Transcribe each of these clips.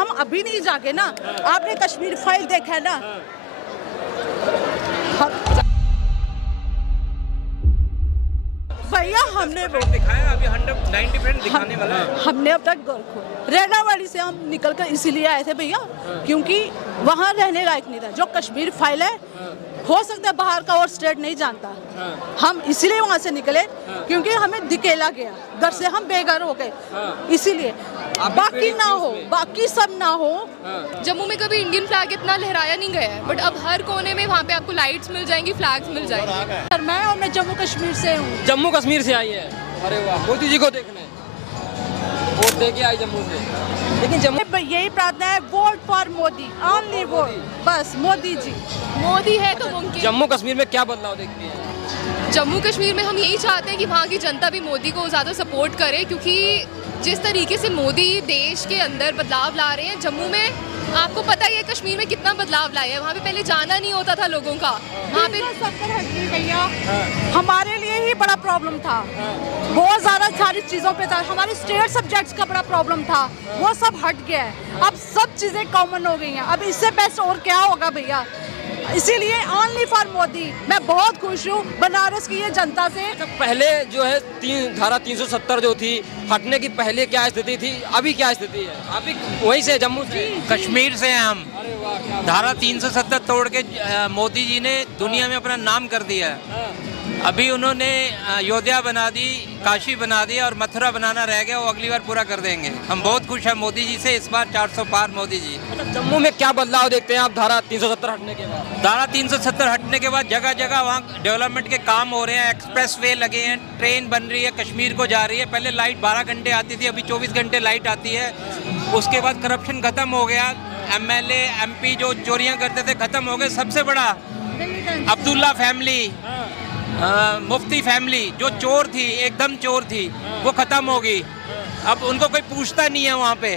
हम अभी नहीं जाके ना, आपने कश्मीर फाइल देखा है ना, भैया हमने वो दिखाया, अभी 190% दिखाने वाला है। हमने अब तक रैनावाड़ी से हम निकल कर इसीलिए आए थे भैया, क्योंकि वहाँ रहने लायक नहीं था। जो कश्मीर फाइल है, हो सकता है बाहर का और स्टेट नहीं जानता, हम इसीलिए वहाँ से निकले, क्योंकि हमें दिकेला गया, घर से हम बेघर हो गए, इसीलिए। बाकी ना हो, बाकी सब ना हो। जम्मू में कभी इंडियन फ्लैग इतना लहराया नहीं गया है, बट अब हर कोने में वहाँ पे आपको लाइट्स मिल जाएंगी, फ्लैग्स मिल जाएंगे। और मैं जम्मू कश्मीर से हूँ। जम्मू कश्मीर से आई है? अरे वाह, मोदी जी को देखने वोट दे के आई जम्मू से। लेकिन जम्मू यही प्रार्थना है, vote for Modi, only vote, बस मोदी जी। मोदी है तो मुमकिन। जम्मू कश्मीर में क्या बदलाव देखती है? जम्मू कश्मीर में हम यही चाहते हैं कि वहाँ की जनता भी मोदी को ज़्यादा सपोर्ट करे, क्योंकि जिस तरीके से मोदी देश के अंदर बदलाव ला रहे हैं, जम्मू में आपको पता ही है कश्मीर में कितना बदलाव लाया है। वहाँ पे पहले जाना नहीं होता था लोगों का, वहाँ पे 70 हटनी भैया, हमारे लिए ही बड़ा प्रॉब्लम था, बहुत ज़्यादा सारी चीज़ों पे था। हमारे स्टेट सब्जेक्ट्स का बड़ा प्रॉब्लम था, वो सब हट गया है, अब सब चीज़ें कॉमन हो गई हैं। अब इससे बेस्ट और क्या होगा भैया, इसीलिए ओनली फॉर मोदी। मैं बहुत खुश हूँ बनारस की ये जनता से। पहले जो है धारा 370 जो थी, हटने की पहले क्या स्थिति थी, अभी क्या स्थिति है? अभी वहीं से जम्मू से? कश्मीर से हैं हम। धारा 370 तोड़ के मोदी जी ने दुनिया में अपना नाम कर दिया है। अभी उन्होंने अयोध्या बना दी, काशी बना दी, और मथुरा बनाना रह गया, वो अगली बार पूरा कर देंगे। हम बहुत खुश हैं मोदी जी से, इस बार 400 पार मोदी जी। जम्मू में क्या बदलाव देखते हैं आप धारा 370 हटने के बाद? धारा 370 हटने के बाद जगह जगह वहाँ डेवलपमेंट के काम हो रहे हैं, एक्सप्रेस वे लगे हैं, ट्रेन बन रही है, कश्मीर को जा रही है। पहले लाइट 12 घंटे आती थी, अभी 24 घंटे लाइट आती है। उसके बाद करप्शन खत्म हो गया, MLA MP जो चोरियाँ करते थे खत्म हो गए। सबसे बड़ा अब्दुल्ला फैमिली, मुफ्ती फैमिली जो चोर थी, एकदम चोर थी, वो खत्म हो गई। अब उनको कोई पूछता नहीं है वहाँ पे,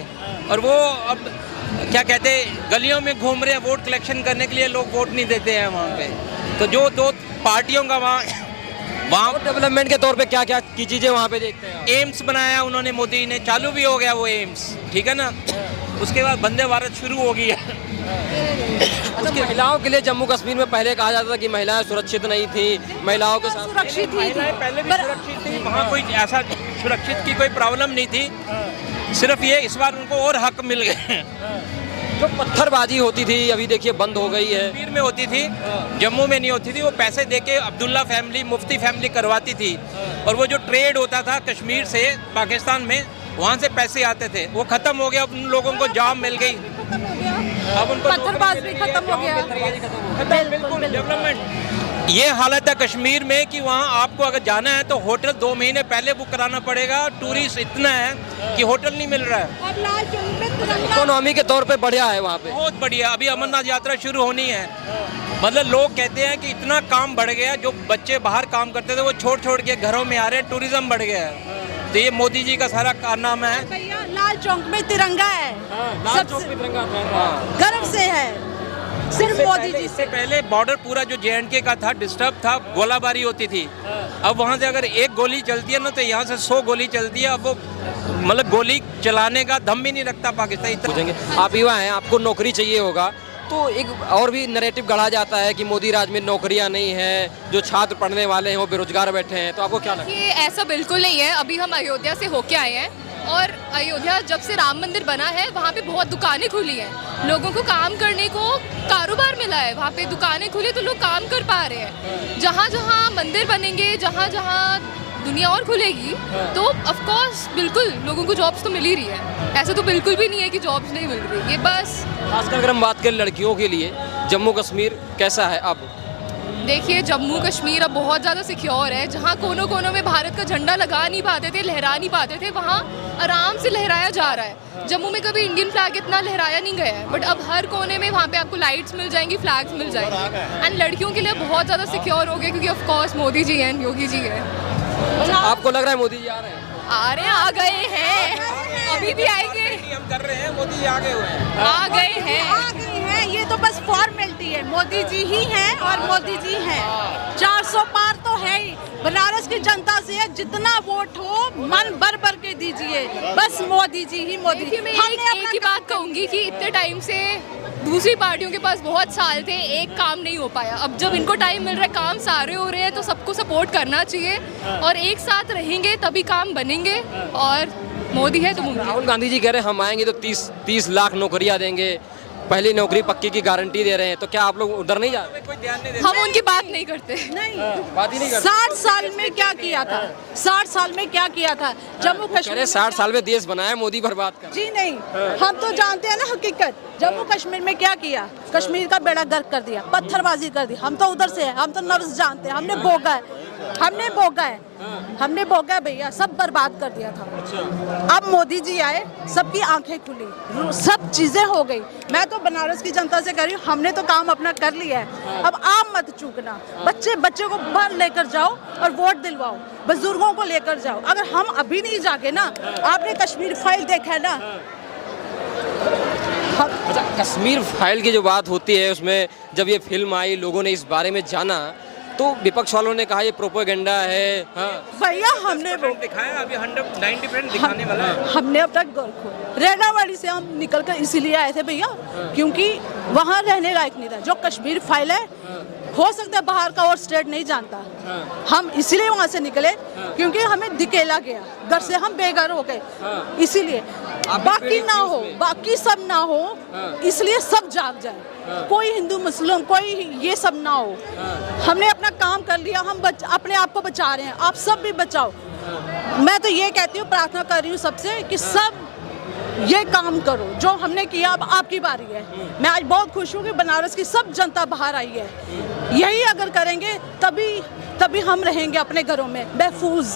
और वो अब क्या कहते गलियों में घूम रहे हैं वोट कलेक्शन करने के लिए। लोग वोट नहीं देते हैं वहाँ पे। तो जो दो पार्टियों का वहाँ डेवलपमेंट के तौर पे क्या क्या की चीजें वहाँ पे देखते हैं? एम्स बनाया उन्होंने, मोदी ने, चालू भी हो गया वो एम्स, ठीक है ना। उसके बाद वंदे भारत शुरू हो गई है। उसकी महिलाओं के लिए जम्मू कश्मीर में पहले कहा जाता था कि महिलाएं सुरक्षित नहीं थी, महिलाओं के साथ सुरक्षित ही थी, पहले भी सुरक्षित थी, वहाँ कोई ऐसा सुरक्षित की कोई प्रॉब्लम नहीं थी। सिर्फ ये इस बार उनको और हक मिल गए। जो पत्थरबाजी होती थी अभी देखिए बंद हो गई है। कश्मीर में होती थी, जम्मू में नहीं होती थी। वो पैसे देके अब्दुल्ला फैमिली, मुफ्ती फैमिली करवाती थी, और वो जो ट्रेड होता था कश्मीर से पाकिस्तान में, वहाँ से पैसे आते थे, वो खत्म हो गया। उन लोगों को जॉब मिल गई, अब उनको पत्थरबाज भी खत्म हो गया। बिल्कुल डेवलपमेंट। ये हालत है कश्मीर में कि वहाँ आपको अगर जाना है तो होटल 2 महीने पहले बुक कराना पड़ेगा। टूरिस्ट इतना है कि होटल नहीं मिल रहा है। इकोनॉमी के तौर पे बढ़िया है वहाँ पे, बहुत बढ़िया। अभी अमरनाथ यात्रा शुरू होनी है। मतलब लोग कहते हैं कि इतना काम बढ़ गया, जो बच्चे बाहर काम करते थे वो छोड़ छोड़ के घरों में आ रहे हैं, टूरिज्म बढ़ गया है। तो ये मोदी जी का सारा कारनामा है। भैया लाल चौक में तिरंगा है, लाल चौक पे तिरंगा था। गर्व से है, सिर्फ मोदी जी इससे पहले बॉर्डर पूरा जो JNK का था डिस्टर्ब था, गोलाबारी होती थी। अब वहाँ से अगर एक गोली चलती है ना, तो यहाँ से 100 गोली चलती है। अब वो मतलब गोली चलाने का दम भी नहीं रखता पाकिस्तान। पूछेंगे, आप युवा हैं, आपको नौकरी चाहिए होगा, तो एक और भी नैरेटिव गढ़ा जाता है कि मोदी राज में नौकरियां नहीं है, जो छात्र पढ़ने वाले हैं वो बेरोजगार बैठे हैं। तो आपको क्या लगता है? ये ऐसा बिल्कुल नहीं है। अभी हम अयोध्या से होके आए हैं, और अयोध्या जब से राम मंदिर बना है वहाँ पे बहुत दुकानें खुली हैं, लोगों को काम करने को कारोबार मिला है। वहाँ पे दुकानें खुली तो लोग काम कर पा रहे हैं। जहाँ जहाँ मंदिर बनेंगे, जहाँ जहाँ दुनिया और खुलेगी, तो ऑफ कोर्स बिल्कुल लोगों को जॉब्स तो मिल ही रही है। ऐसा तो बिल्कुल भी नहीं है कि जॉब्स नहीं मिल रही। ये बस खासकर अगर हम बात करें लड़कियों के लिए, जम्मू कश्मीर कैसा है अब? देखिए, जम्मू कश्मीर अब बहुत ज़्यादा सिक्योर है। जहाँ कोनों कोनों में भारत का झंडा लगा नहीं पाते थे, लहरा नहीं पाते थे, वहाँ आराम से लहराया जा रहा है। जम्मू में कभी इंडियन फ्लैग इतना लहराया नहीं गया है, बट अब हर कोने में वहाँ पे आपको लाइट्स मिल जाएंगी, फ्लैग्स मिल जाएंगी। एंड लड़कियों के लिए बहुत ज़्यादा सिक्योर हो गया, क्योंकि ऑफ कोर्स मोदी जी हैं, योगी जी हैं। आपको लग रहा है मोदी जी आ रहे हैं? आ रहे हैं, आ गए हैं, अभी भी आएंगे। हम कर रहे हैं, मोदी जी आगे हुए हैं, आ गए हैं, आ गए हैं। ये तो बस फॉर्मेलिटी है, मोदी जी ही हैं और मोदी जी हैं। 400 पार तो है ही, बनारस की जनता से है, जितना वोट हो मन भर भर के दीजिए, बस मोदी जी ही मोदी। देखिए, मैं हमने एक ही बात कहूंगी कि इतने टाइम से दूसरी पार्टियों के पास बहुत साल थे, एक काम नहीं हो पाया। अब जब इनको टाइम मिल रहा है, काम सारे हो रहे हैं, तो सबको सपोर्ट करना चाहिए और एक साथ रहेंगे तभी काम बनेंगे और मोदी है तो मुमकिन। राहुल गांधी जी कह रहे हैं हम आएंगे तो 30 लाख नौकरियां देंगे, पहली नौकरी पक्की की गारंटी दे रहे हैं, तो क्या आप लोग उधर नहीं जा रहे? कोई ध्यान नहीं हम उनकी बात नहीं करते। नहीं, बात ही नहीं करते। 60 साल में क्या किया था, 60 साल में क्या किया था जम्मू कह रहे कश्मीर 60 साल में देश बनाया, मोदी बर्बाद कर। जी नहीं, हम तो जानते हैं ना हकीकत। जम्मू कश्मीर में क्या किया, कश्मीर का बेड़ा गर्क कर दिया, पत्थरबाजी कर दी। हम तो उधर से है, हम तो नफ्स जानते हैं, हमने भोगा है, हमने भोगा है भैया, सब बर्बाद कर दिया था। अब मोदी जी आए, सबकी आंखें खुली, सब चीजें हो गई। मैं तो बनारस की जनता से कह रही हूँ, हमने तो काम अपना कर लिया है, अब आप मत चूकना। बच्चे को बाहर लेकर जाओ और वोट दिलवाओ, बुजुर्गों को लेकर जाओ। अगर हम अभी नहीं जाके ना, आपने कश्मीर फाइल देखा है ना, अच्छा, कश्मीर फाइल की जो बात होती है, उसमें जब ये फिल्म आई, लोगों ने इस बारे में जाना, तो विपक्ष वालों ने कहा ये प्रोपेगेंडा है। हाँ। भैया हमने वो दिखाया, अभी 190% दिखाने वाला है। हमने अब तक रेगावाड़ी से हम निकल कर इसीलिए आए थे भैया, क्योंकि वहाँ रहने लायक नहीं था। जो कश्मीर फाइल है, हो सकता है बाहर का और स्टेट नहीं जानता। हम इसीलिए वहाँ से निकले, क्योंकि हमें दिकेला गया, घर से हम बेघर हो गए। इसीलिए बाकी ना हो, बाकी सब ना हो, इसलिए सब जाग जाए, कोई हिंदू मुस्लिम कोई ये सब ना हो। हमने अपना काम कर लिया, हम अपने आप को बचा रहे हैं, आप सब भी बचाओ। मैं तो ये कहती हूँ, प्रार्थना कर रही हूँ सबसे कि सब ये काम करो जो हमने किया। अब आपकी बारी है। मैं आज बहुत खुश हूँ कि बनारस की सब जनता बाहर आई है। यही अगर करेंगे तभी हम रहेंगे अपने घरों में महफूज।